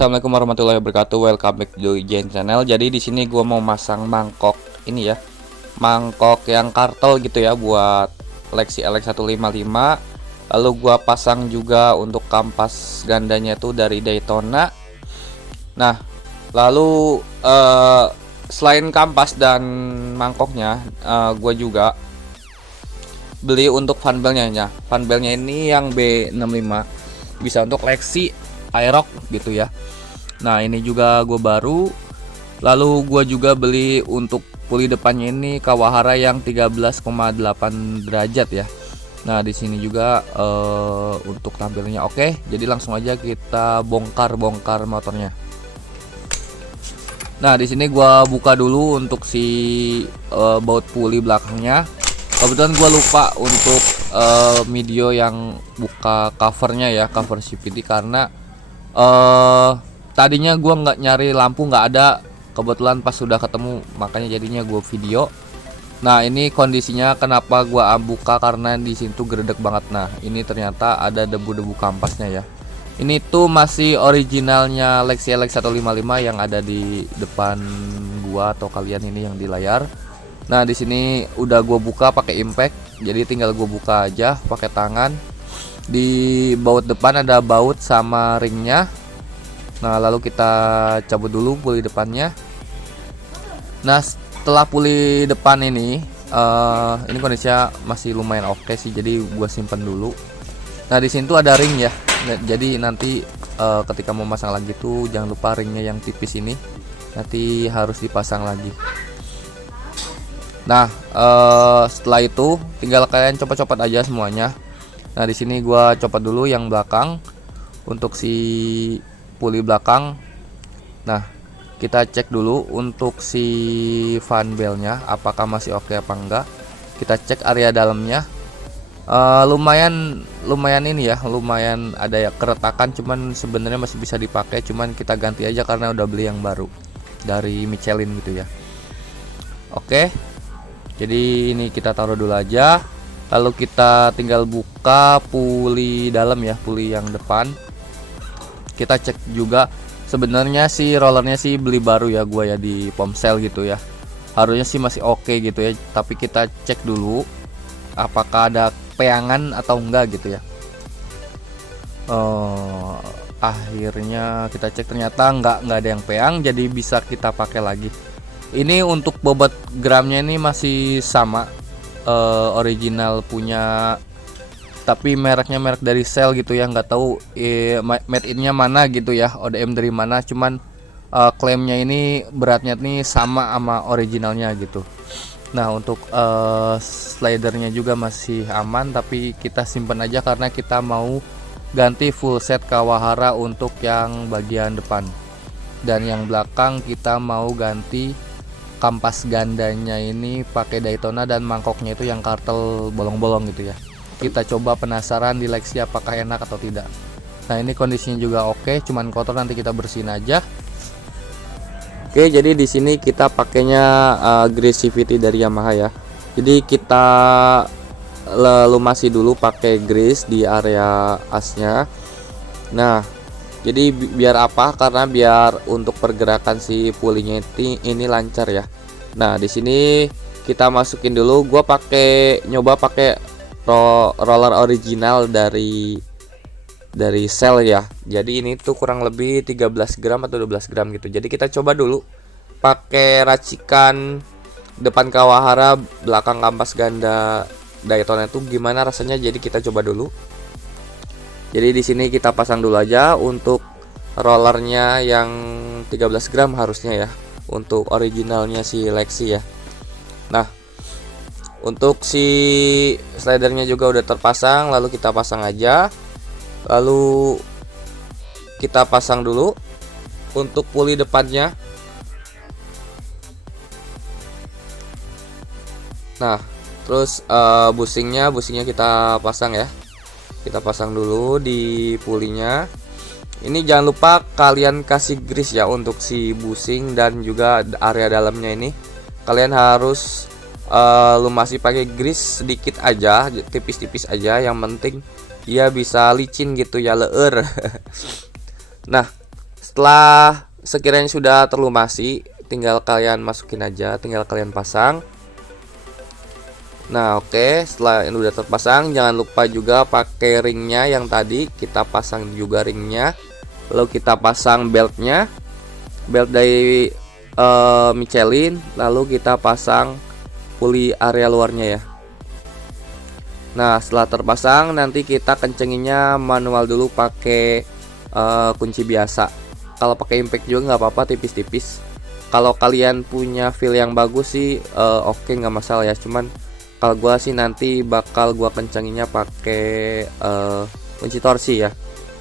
Assalamualaikum warahmatullahi wabarakatuh. Welcome back to Jen Channel. Jadi di sini gua mau masang mangkok ini ya. Mangkok yang kartel gitu ya buat Lexi LX155. Lalu gua pasang juga untuk kampas gandanya itu dari Daytona. Nah, lalu selain kampas dan mangkoknya, gua juga beli untuk fanbelnya ya. Fanbelnya ini yang B65 bisa untuk Lexi Aerox gitu ya. Nah ini juga gue baru. Lalu gue juga beli untuk puli depannya ini Kawahara yang 13,8 derajat ya. Nah di sini juga untuk tampilnya oke. Jadi langsung aja kita bongkar motornya. Nah di sini gue buka dulu untuk si baut puli belakangnya. Kebetulan gue lupa untuk video yang buka covernya ya, cover CVT, karena tadinya gua nggak nyari lampu, nggak ada, kebetulan pas sudah ketemu makanya jadinya gua video. Nah ini kondisinya kenapa gua buka, karena di situ geredek banget. Nah ini ternyata ada debu-debu kampasnya ya. Ini tuh masih originalnya Lexi LX155 yang ada di depan gua atau kalian ini yang di layar. Nah di sini udah gua buka pakai impact, jadi tinggal gua buka aja pakai tangan. Di baut depan ada baut sama ringnya. Nah lalu kita cabut dulu puli depannya. Nah setelah puli depan ini kondisinya masih lumayan oke sih, jadi gua simpen dulu. Nah di sini tuh ada ring ya. Nah, jadi nanti ketika mau masang lagi tuh jangan lupa ringnya yang tipis ini nanti harus dipasang lagi. Nah setelah itu tinggal kalian copot-copot aja semuanya. Nah di sini gua copot dulu yang belakang untuk si puli belakang. Nah kita cek dulu untuk si fan belnya apakah masih oke apa enggak. Kita cek area dalamnya. Lumayan ini ya, lumayan ada ya keretakan, cuman sebenarnya masih bisa dipakai, cuman kita ganti aja karena udah beli yang baru dari Michelin gitu ya. Oke, jadi ini kita taruh dulu aja. Lalu kita tinggal buka puli dalam ya, puli yang depan. Kita cek juga, sebenarnya sih rollernya sih beli baru ya gua ya di Pomsel gitu ya. Harusnya sih masih oke gitu ya, tapi kita cek dulu apakah ada peangan atau enggak gitu ya. Akhirnya kita cek ternyata nggak ada yang peang, jadi bisa kita pakai lagi. Ini untuk bobot gramnya ini masih sama, original punya, tapi mereknya merek dari Shell gitu ya, nggak tahu made innya mana gitu ya, ODM dari mana, cuman klaimnya ini beratnya nih sama originalnya gitu. Nah untuk slidernya juga masih aman, tapi kita simpen aja karena kita mau ganti full set Kawahara untuk yang bagian depan, dan yang belakang kita mau ganti kampas gandanya ini pakai Daytona, dan mangkoknya itu yang kartel bolong-bolong gitu ya. Kita coba, penasaran di Lexi apakah enak atau tidak. Nah ini kondisinya juga oke, cuman kotor, nanti kita bersihin aja. Oke, jadi di sini kita pakainya grease CVT dari Yamaha ya. Jadi kita lumasi dulu pakai grease di area asnya. Nah jadi biar apa? Karena biar untuk pergerakan si pulinya ini lancar ya. Nah di sini kita masukin dulu. Gua nyoba pakai roller original dari Shell ya. Jadi ini tuh kurang lebih 13 gram atau 12 gram gitu. Jadi kita coba dulu pakai racikan depan Kawahara, belakang kampas ganda Daytona itu gimana rasanya. Jadi kita coba dulu. Jadi di sini kita pasang dulu aja untuk rollernya yang 13 gram harusnya ya, untuk originalnya si Lexi ya. Nah untuk si slidernya juga udah terpasang, lalu kita pasang aja. Lalu kita pasang dulu untuk puli depannya. Nah terus busingnya kita pasang ya. Kita pasang dulu di pulinya. Ini jangan lupa kalian kasih grease ya untuk si busing dan juga area dalamnya ini. Kalian harus lumasi pakai grease sedikit aja, tipis-tipis aja. Yang penting dia bisa licin gitu ya, leur. Nah Setelah sekiranya sudah terlumasi, tinggal kalian masukin aja, tinggal kalian pasang. Nah oke, setelah ini udah terpasang, jangan lupa juga pakai ringnya yang tadi. Kita pasang juga ringnya, lalu kita pasang beltnya, belt dari Michelin, lalu kita pasang puli area luarnya ya. Nah setelah terpasang, nanti kita kencenginnya manual dulu pakai kunci biasa. Kalau pakai impact juga nggak apa-apa, tipis-tipis. Kalau kalian punya feel yang bagus sih oke, nggak masalah ya. Cuman kalau gua sih nanti bakal gua kencenginnya pakai kunci torsi ya.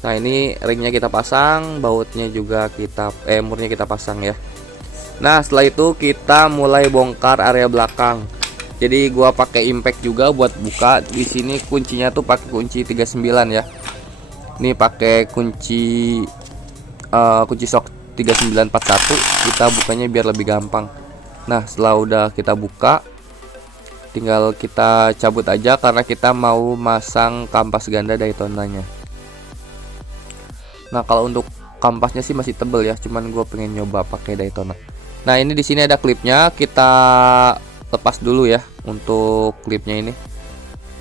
Nah ini ringnya kita pasang, bautnya juga kita murnya kita pasang ya. Nah setelah itu kita mulai bongkar area belakang. Jadi gua pakai impact juga buat buka. Di sini kuncinya tuh pakai kunci 39 ya. Ini pakai kunci shock 3941. Kita bukanya biar lebih gampang. Nah setelah udah kita buka, tinggal kita cabut aja karena kita mau masang kampas ganda Daytona-nya. Nah kalau untuk kampasnya sih masih tebel ya, cuman gue pengen nyoba pakai Daytona. Nah ini di sini ada klipnya, kita lepas dulu ya. Untuk klipnya ini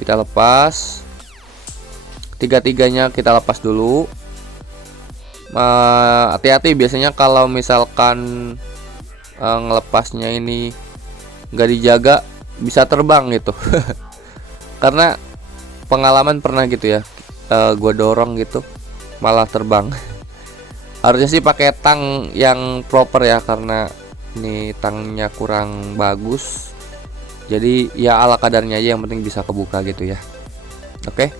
kita lepas, tiga-tiganya kita lepas dulu. Hati-hati biasanya kalau misalkan ngelepasnya ini nggak dijaga, bisa terbang gitu. Karena pengalaman pernah gitu ya, gue dorong gitu malah terbang. Harusnya sih pakai tang yang proper ya, karena ini tangnya kurang bagus. Jadi ya ala kadarnya aja, yang penting bisa kebuka gitu ya. Oke.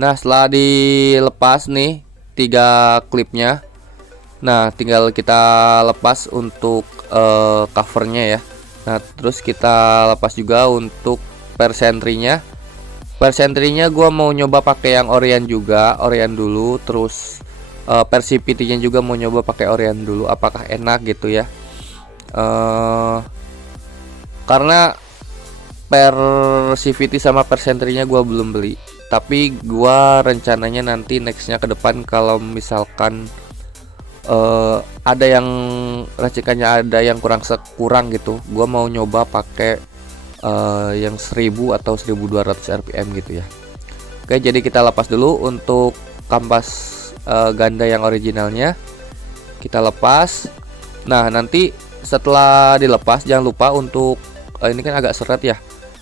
Nah setelah dilepas nih 3 klipnya, nah tinggal kita lepas untuk covernya ya. Nah terus kita lepas juga untuk persentrinya. Persentrinya gue mau nyoba pakai yang Orion juga, Orion dulu. Terus Persipity-nya juga mau nyoba pakai Orion dulu, apakah enak gitu ya. Karena Persipity sama persentrinya gue belum beli, tapi gue rencananya nanti nextnya ke depan kalau misalkan ada yang racikannya ada yang kurang gitu, gue mau nyoba pakai yang 1000 atau 1200 rpm gitu ya. Oke, jadi kita lepas dulu untuk kampas ganda yang originalnya, kita lepas. Nah nanti setelah dilepas jangan lupa untuk ini kan agak seret ya.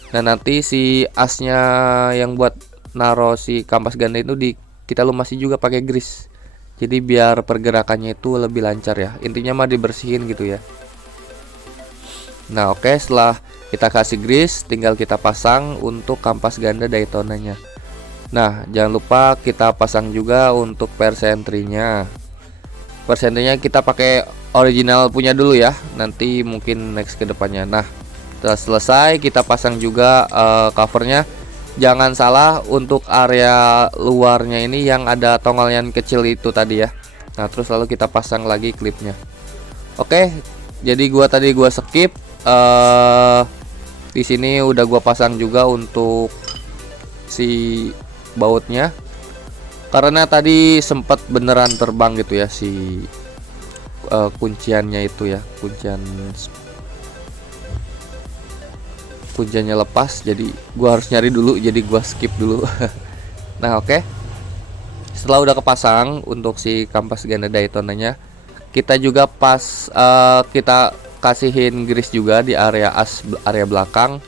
Nah nanti si asnya yang buat naro si kampas ganda itu kita lumasi juga pakai grease. Jadi biar pergerakannya itu lebih lancar ya. Intinya mah dibersihin gitu ya. Nah oke, setelah kita kasih grease, tinggal kita pasang untuk kampas ganda Daytona-nya. Nah jangan lupa kita pasang juga untuk persentrinya. Persentrinya kita pakai original punya dulu ya. Nanti mungkin next ke depannya. Nah setelah selesai kita pasang juga covernya. Jangan salah untuk area luarnya ini yang ada tongol yang kecil itu tadi ya. Nah terus lalu kita pasang lagi klipnya. Oke, jadi tadi gua skip. Di sini udah gua pasang juga untuk si bautnya, karena tadi sempat beneran terbang gitu ya si kunciannya itu ya, kunciannya lepas, jadi gua harus nyari dulu, jadi gua skip dulu. Nah oke. Setelah udah kepasang untuk si kampas ganda Daytona-nya, kita juga kita kasihin grease juga di area area belakang,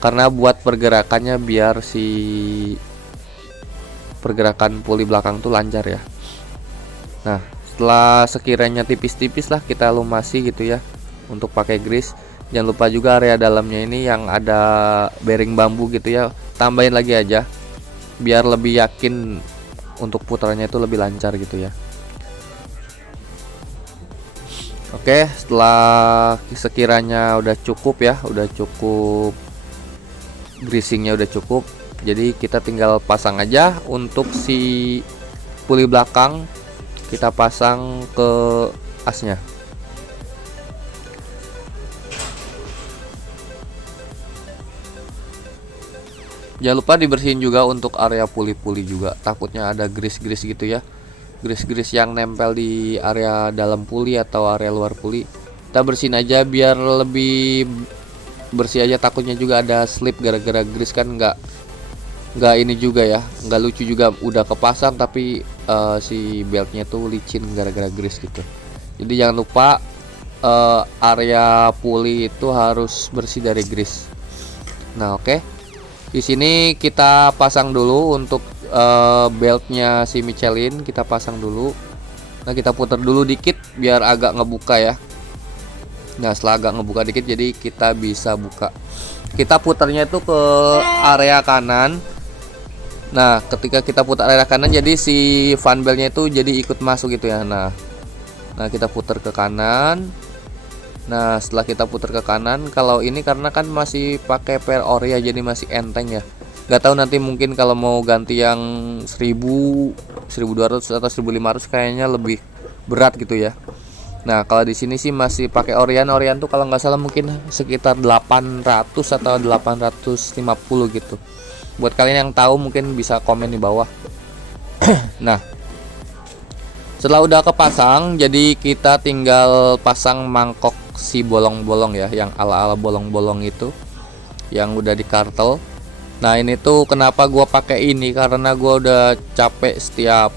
karena buat pergerakannya biar si pergerakan puli belakang tuh lancar ya. Nah setelah sekiranya tipis-tipis lah kita lumasi gitu ya untuk pakai grease. Jangan lupa juga area dalamnya ini yang ada bearing bambu gitu ya, tambahin lagi aja biar lebih yakin untuk putarannya itu lebih lancar gitu ya. Oke, setelah sekiranya udah cukup ya, udah cukup greasingnya, udah cukup, jadi kita tinggal pasang aja untuk si puli belakang, kita pasang ke asnya. Jangan lupa dibersihin juga untuk area puli-puli juga, takutnya ada grease-grease gitu ya, grease-grease yang nempel di area dalam puli atau area luar puli. Kita bersihin aja biar lebih bersih aja, takutnya juga ada slip gara-gara grease kan, nggak ini juga ya, nggak lucu juga, udah kepasang tapi si beltnya tuh licin gara-gara grease gitu. Jadi jangan lupa area puli itu harus bersih dari grease. Nah oke. Di sini kita pasang dulu untuk beltnya si Michelin, kita pasang dulu. Nah kita putar dulu dikit biar agak ngebuka ya. Nah setelah agak ngebuka dikit, jadi kita bisa buka. Kita putarnya itu ke area kanan. Nah ketika kita putar area kanan, jadi si fan beltnya itu jadi ikut masuk gitu ya. Nah kita putar ke kanan. Nah setelah kita putar ke kanan, kalau ini karena kan masih pakai per ori ya, jadi masih enteng ya. Nggak tahu nanti mungkin kalau mau ganti yang 1000, 1200 atau 1500 kayaknya lebih berat gitu ya. Nah kalau di sini sih masih pakai orian tuh kalau nggak salah mungkin sekitar 800 atau 850 gitu. Buat kalian yang tahu mungkin bisa komen di bawah. Nah setelah udah kepasang, jadi kita tinggal pasang mangkok si bolong-bolong ya, yang ala-ala bolong-bolong itu, yang udah di kartel. Nah ini tuh kenapa gua pakai ini, karena gua udah capek setiap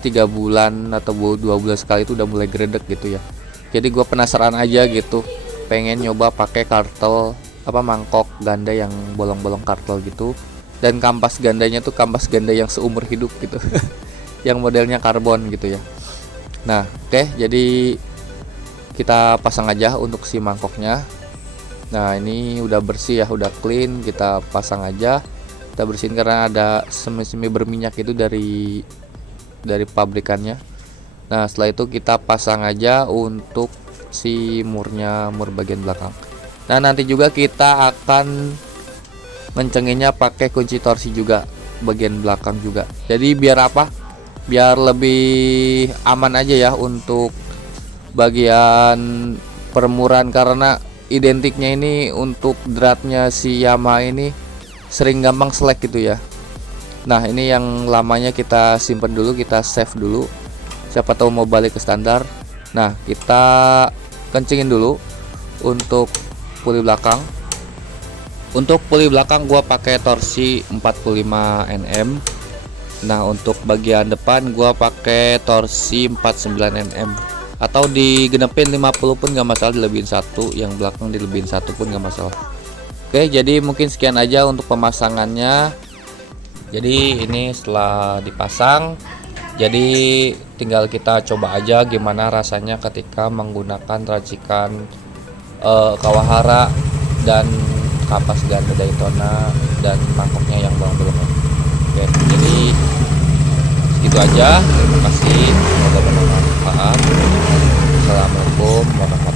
3 bulan atau 2 bulan sekali itu udah mulai geredek gitu ya. Jadi gua penasaran aja gitu, pengen nyoba pakai kartel mangkok ganda yang bolong-bolong kartel gitu. Dan kampas gandanya tuh kampas ganda yang seumur hidup gitu. Yang modelnya karbon gitu ya. Nah oke, jadi kita pasang aja untuk si mangkoknya. Nah ini udah bersih ya, udah clean, kita pasang aja. Kita bersihin karena ada semi-semi berminyak itu dari pabrikannya. Nah setelah itu kita pasang aja untuk si mur bagian belakang. Nah nanti juga kita akan mencenginnya pakai kunci torsi juga bagian belakang juga. Jadi biar apa? Biar lebih aman aja ya untuk bagian permuran, karena identiknya ini untuk dratnya si Yamaha ini sering gampang selek gitu ya. Nah ini yang lamanya kita simpen dulu, kita save dulu, siapa tahu mau balik ke standar. Nah kita kencingin dulu untuk puli belakang. Untuk puli belakang gua pakai torsi 45 Nm. Nah untuk bagian depan gua pakai torsi 49 Nm, atau digenepin 50 pun nggak masalah, dilebihin satu, yang belakang dilebihin satu pun nggak masalah. Oke, jadi mungkin sekian aja untuk pemasangannya. Jadi ini setelah dipasang, jadi tinggal kita coba aja gimana rasanya ketika menggunakan racikan Kawahara dan kapas ganda Daytona dan mangkoknya yang bolong-bolong. Oke, jadi segitu aja. Terima kasih, semoga bermanfaat. Assalamualaikum warahmatullahi wabarakatuh.